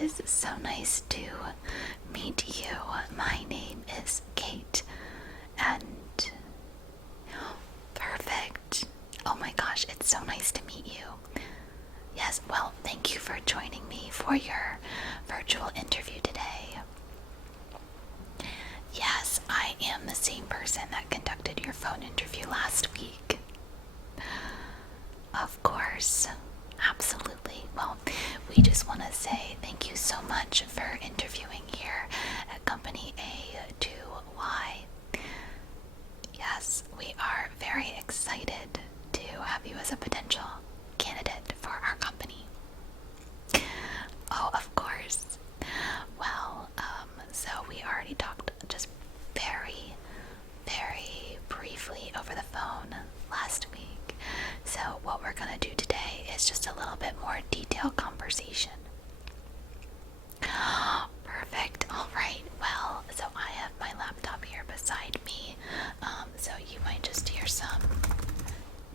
is so nice to meet you. My name is Kate, and perfect. Oh my gosh, it's so nice to meet you. Yes, well, thank you for joining me for your virtual interview today. Yes, I am the same person that conducted your phone interview last week. Of course, absolutely. Well, we just want to say thank you so much for interviewing here at Company A2Y. Yes, we are very excited to have you as a potential candidate for our company. Oh, of course. Well, so we already talked just very, very briefly over the phone last week. So what we're going to do today is just a little bit more detailed conversation. Perfect. All right. Well, so I have my laptop here beside me. So you might just hear some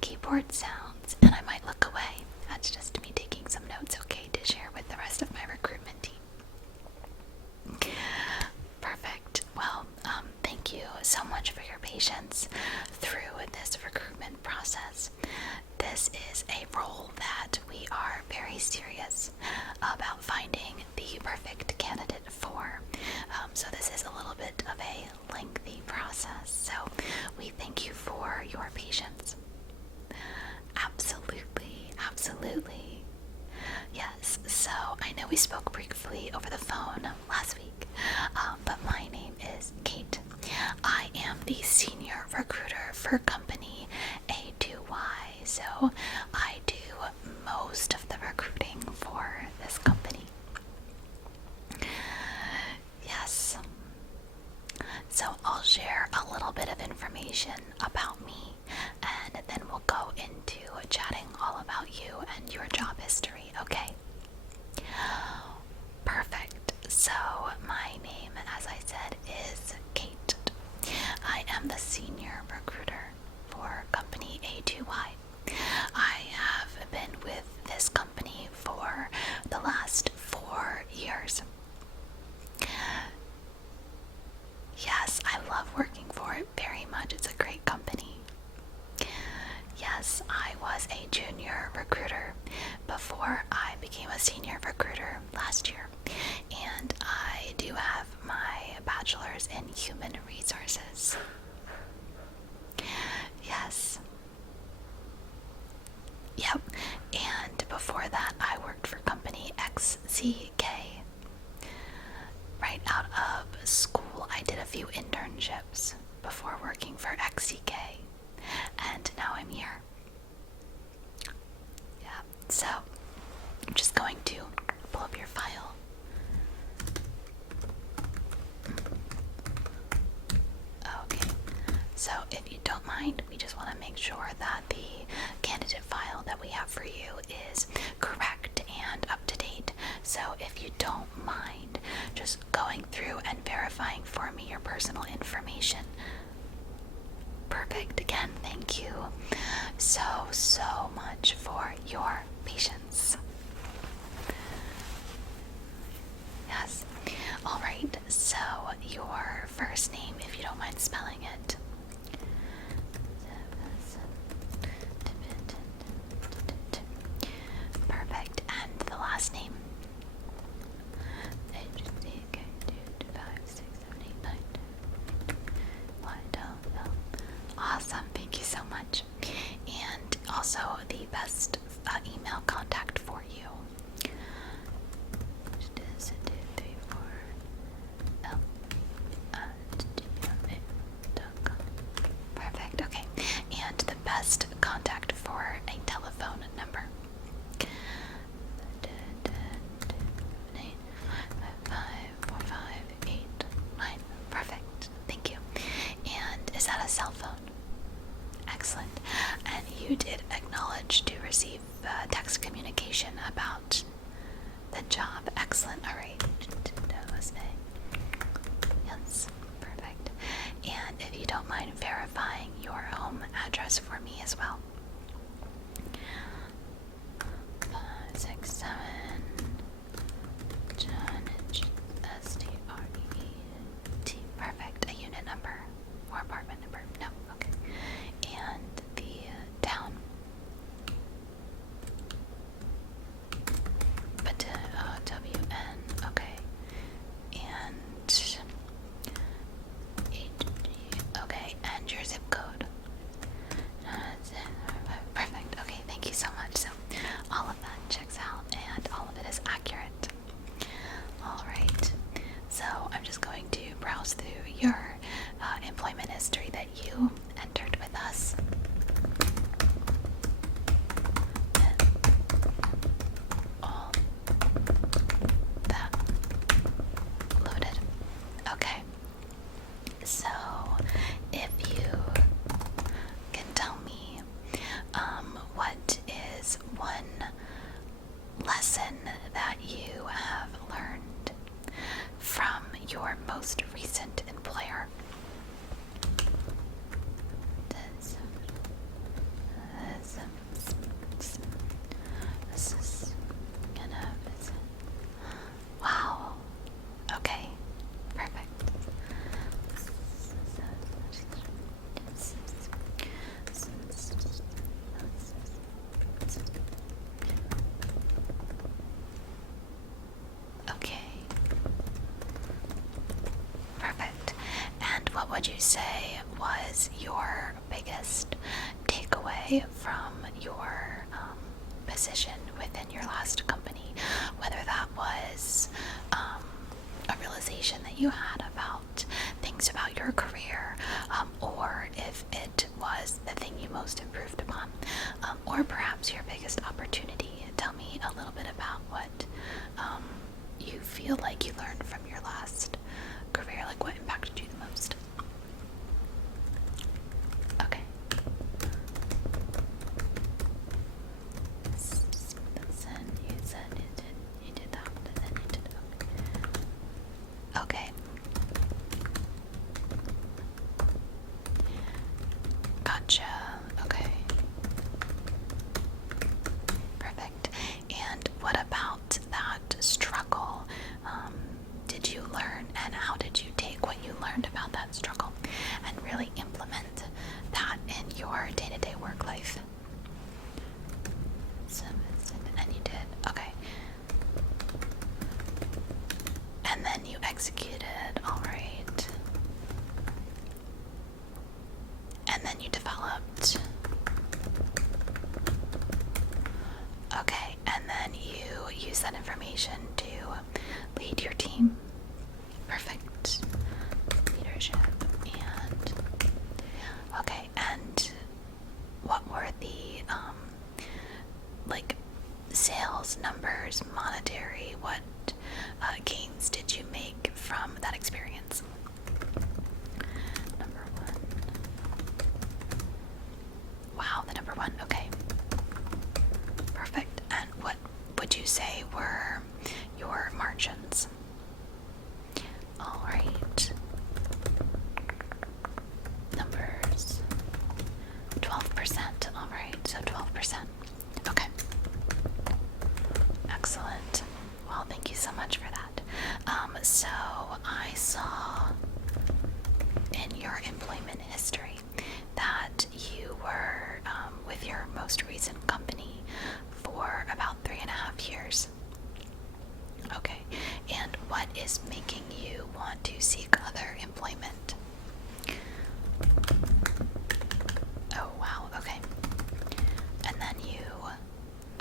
keyboard sounds, and I might look away. That's just me taking some notes, okay, to share with the rest of my recruitment team. Perfect. Well, thank you so much for your patience through this recruitment process. This is a role that we are very serious about finding the perfect candidate for. So this is a little bit of a lengthy process. So we thank you for your patience. Absolutely, absolutely. Yes, so I know we spoke briefly over the phone last week, but my name is Kate. I am the senior recruiter for company A2Y, so I do most of the recruiting for this company. Yes. So I'll share a little bit of information about me, and then we'll go into chatting all about you and your job history, okay? Perfect. So my name, as I said, is Kate. I am the senior recruiter for company A2Y. I have been with this company for the last 4 years. Yes, I love working for it very much. It's a great company. Yes, I was a junior recruiter before I became a senior recruiter last year. And I do have my bachelor's in human resources. Yes. Yep. And before that, I worked for company XCK. Right out of school, I did a few internships before working for XCK, and now I'm here. Yeah, so I'm just going to pull up your file. Okay, so if you don't mind, we just want to make sure that the candidate file that we have for you is correct and up to date. So if you don't mind just going through and verifying for me your personal information. Perfect. Again, thank you so much for your patience. Yes. All right, so your first name, if you don't mind spelling it. Perfect. And the last name. Awesome, thank you so much. And also the best email contact for you. Perfect, okay. And the best contact for a telephone number. Perfect, thank you. And is that a cell phone? Excellent. And you did acknowledge to receive text communication about the job. Excellent. All right. Yes. Perfect. And if you don't mind verifying your home address for me as well. 567 John would you say was your biggest takeaway from your position within your last company? Whether that was a realization that you had about things about your career, or if it was the thing you most improved upon, or perhaps your biggest opportunity. Tell me a little bit about what you feel like you learned from your last career, like what impacted you the most. Okay. Then you said you did that, and then you did okay. Gotcha. Okay. Perfect. And what about that struggle? Did you learn, and how did you take what you learned about that struggle and really implement that in your day-to-day work life? And you did. Okay. And then you executed. All right. And then you developed. Okay, and then you use that information to lead your team. Perfect. Leadership. And okay, and what were the like sales numbers, monetary, what gains did you make from that experience? Number one. Wow, the number one. Okay. Perfect. And what would you say were your margins? All right. Numbers. 12%. All right. So 12%. Okay. Excellent. Well, thank you so much for that. So I saw in your employment history that you were with your most recent company for about 3.5 years. Okay, and what is making you want to seek other employment? Oh, wow, okay. And then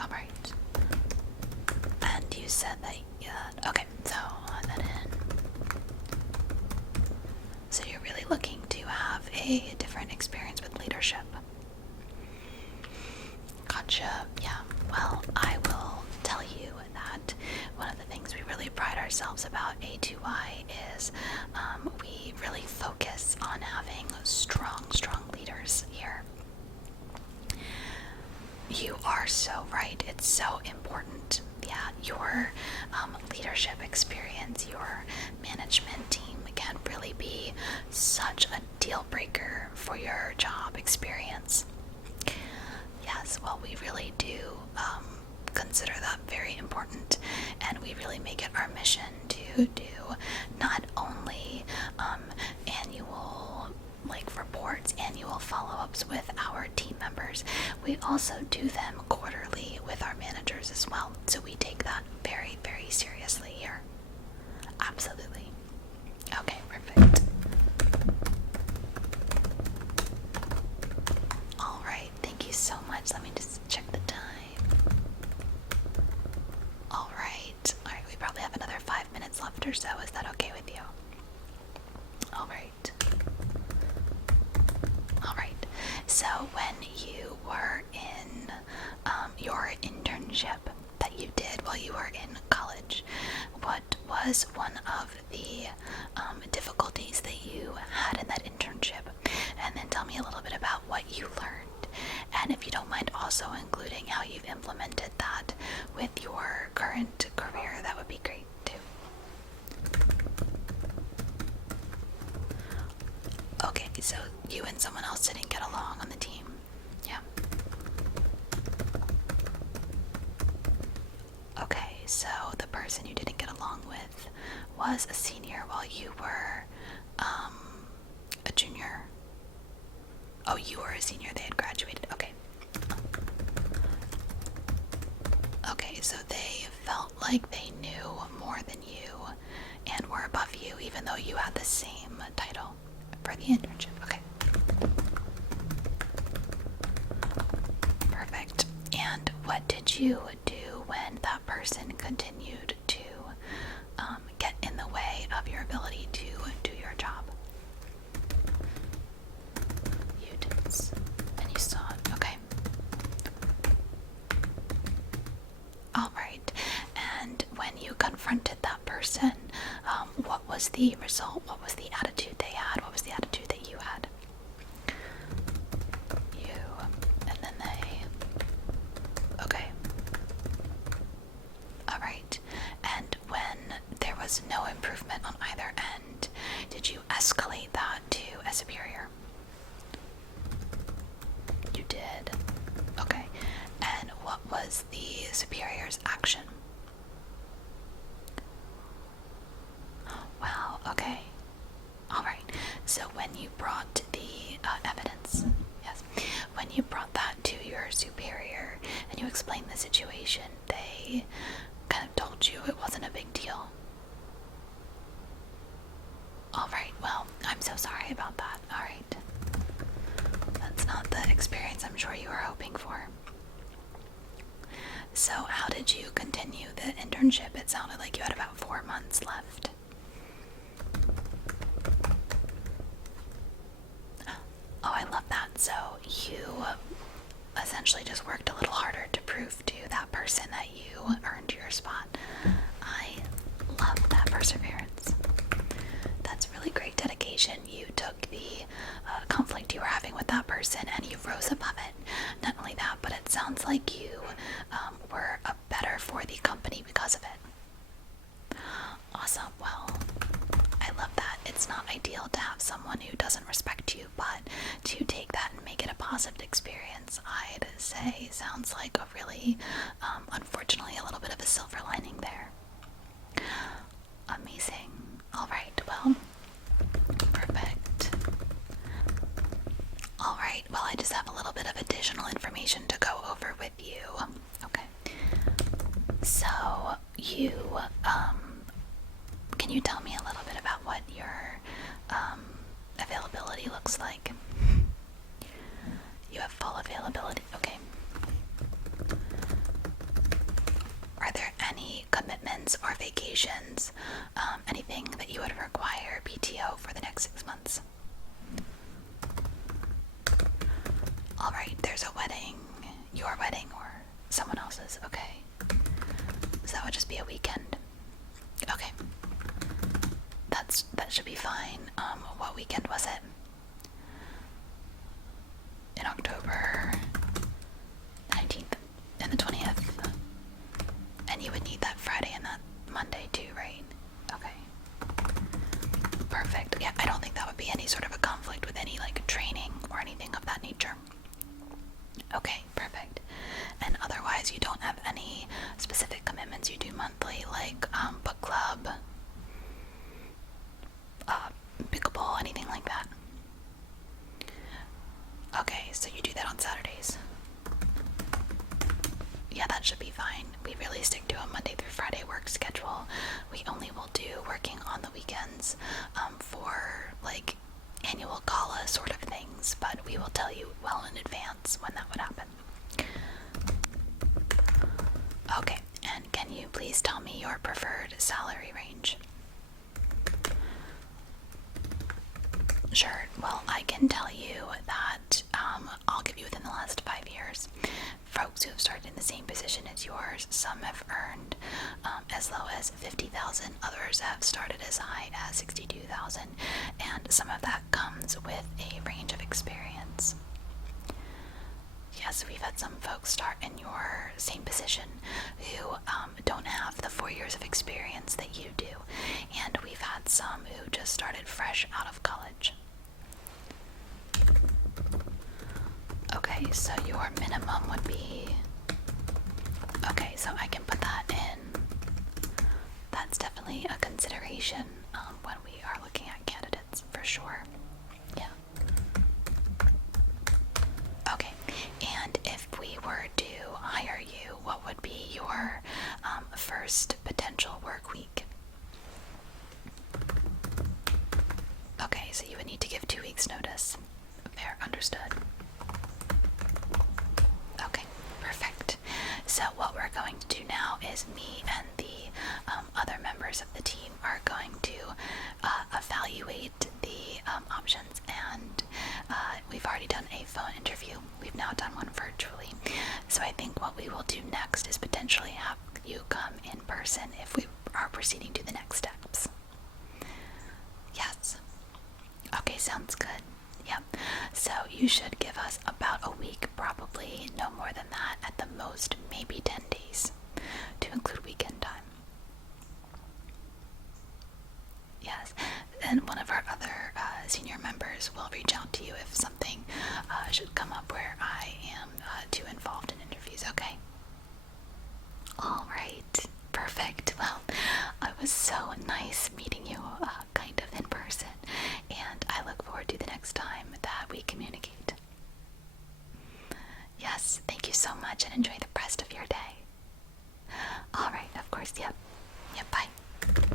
alright. And you said that, okay, so I'll add that in. So you're really looking to have a different experience with leadership. Gotcha. Yeah. Well, I will tell you that one of the things we really pride ourselves about A2Y is we really focus on having strong leaders here. You are so right. It's so important. Yeah, your leadership experience, your management team can really be such a deal breaker for your job experience. Yes, well, we really do consider that very important, and we really make it our mission to do not only annual reports, annual follow-ups with our team members, we also do them quarterly with our managers as well. So we take that very, very seriously here. Absolutely. Okay, perfect. All right, thank you so much. Let me just check the time. All right, we probably have another 5 minutes left or so. Is that okay with you? All right. So when you were in your internship that you did while you were in college, what was one of the difficulties that you had in that internship? And then tell me a little bit about what you learned. And if you don't mind also including how you've implemented that with your current career, that would be great too. Okay, so you and someone else didn't get along on the team. Yeah. Okay, so the person you didn't get along with was a senior while you were a junior. Oh, you were a senior, they had graduated. Okay. Okay, so they felt like they knew more than you and were above you, even though you had the same title. For the internship, okay. Perfect. And what did you do when that person continued to get in the way of your ability to do your job? You did, and you saw it, okay. Alright, and when you confronted that person, what was the result? What was the attitude they had? What was the attitude that you had? You, and then they. Okay. Alright, and when there was no improvement on either end, did you escalate that to a superior? You did. Okay. And what was the superior's action? Wow, okay. Alright. So when you brought the evidence, yes, when you brought that to your superior and you explained the situation, they kind of told you it wasn't a big deal. Alright, well, I'm so sorry about that. Alright. That's not the experience I'm sure you were hoping for. So, how did you continue the internship? It sounded like you had about 4 months left. Oh, I love that. So, you essentially just worked a little harder to prove to that person that you earned your spot. I love that perseverance. That's really great dedication. You took the conflict you were having with that person and you rose above it. Not only that, but it sounds like you were better for the company because of it. Awesome. Well, I love that. It's not ideal to have someone who doesn't respect you, but to take that and make it a positive experience, I'd say sounds like a really, unfortunately, a little bit of a silver lining there. Amazing. Alright, well, perfect. Alright, well, I just have a little bit of additional information to go over with you. Okay. So, you, can you tell me a little bit about what your, availability looks like? You have full availability, okay. Are there any commitments or vacations, anything that you would require PTO for the next 6 months? Alright, there's a wedding, your wedding or someone else's, okay. So that would just be a weekend. Okay. That should be fine. What weekend was it? In October 19th and the 20th. And you would need that Friday and that Monday too, right? Okay. Perfect. Yeah, I don't think that would be any sort of a conflict with any like training or anything of that nature. Okay, perfect. And otherwise you don't have any specific commitments you do monthly, like book club, pickleball, anything like that? Okay, so you do that on Saturdays. Yeah, that should be fine. We really stick to a Monday through Friday work schedule. We only will do working on the weekends for like annual gala sort of things, but we will tell you well in advance when that would happen. Okay, and can you please tell me your preferred salary range? Sure. Well, I can tell you that I'll give you within the last 5 years. Folks who have started in the same position as yours, some have earned as low as 50,000, others have started as high as 62,000, and some of that comes with a range of experience. Yes, we've had some folks start in your same position who don't have the 4 years of experience that you do, and we've had some who just started fresh out of college. Okay, so your minimum would be... Okay, so I can put that in. That's definitely a consideration when we are looking at candidates, for sure. Yeah. Okay, and if we were to hire you, what would be your first potential work week? Okay, so you would need to give 2 week's notice. Fair, understood. Okay, perfect. So what we're going to do now is me and the other members of the team are going to evaluate the options, and we've already done a phone interview. We've now done one virtually. So I think what we will do next is potentially have you come in person if we are proceeding to the next steps. Yes. Okay, sounds good. Yep. So you should give us about a week, probably no more than that, at the most maybe 10 days, to include weekend time. Yes, and one of our other senior members will reach out to you if something should come up where I am too involved in interviews, okay? Alright, perfect. Well, it was so nice meeting you kind of in person, and I look forward to the next time that we communicate. Yes, thank you so much, and enjoy the rest of your day. Alright, of course, yep. Yep, bye.